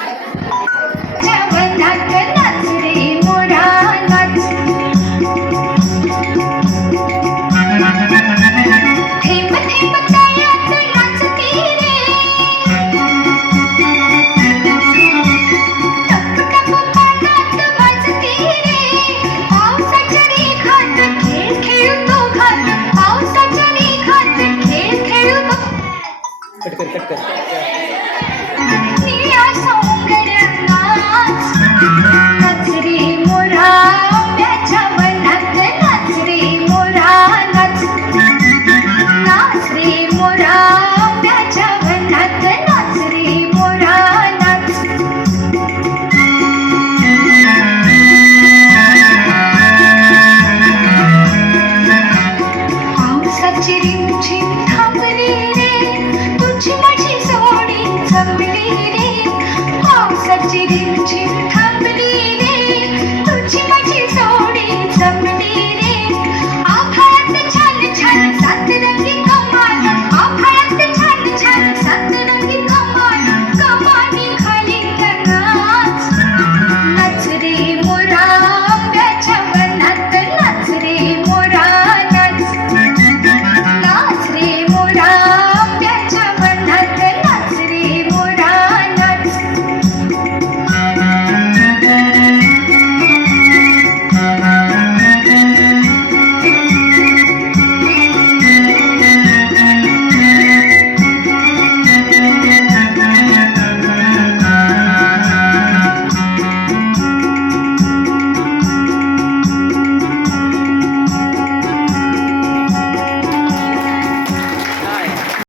वाट जवनात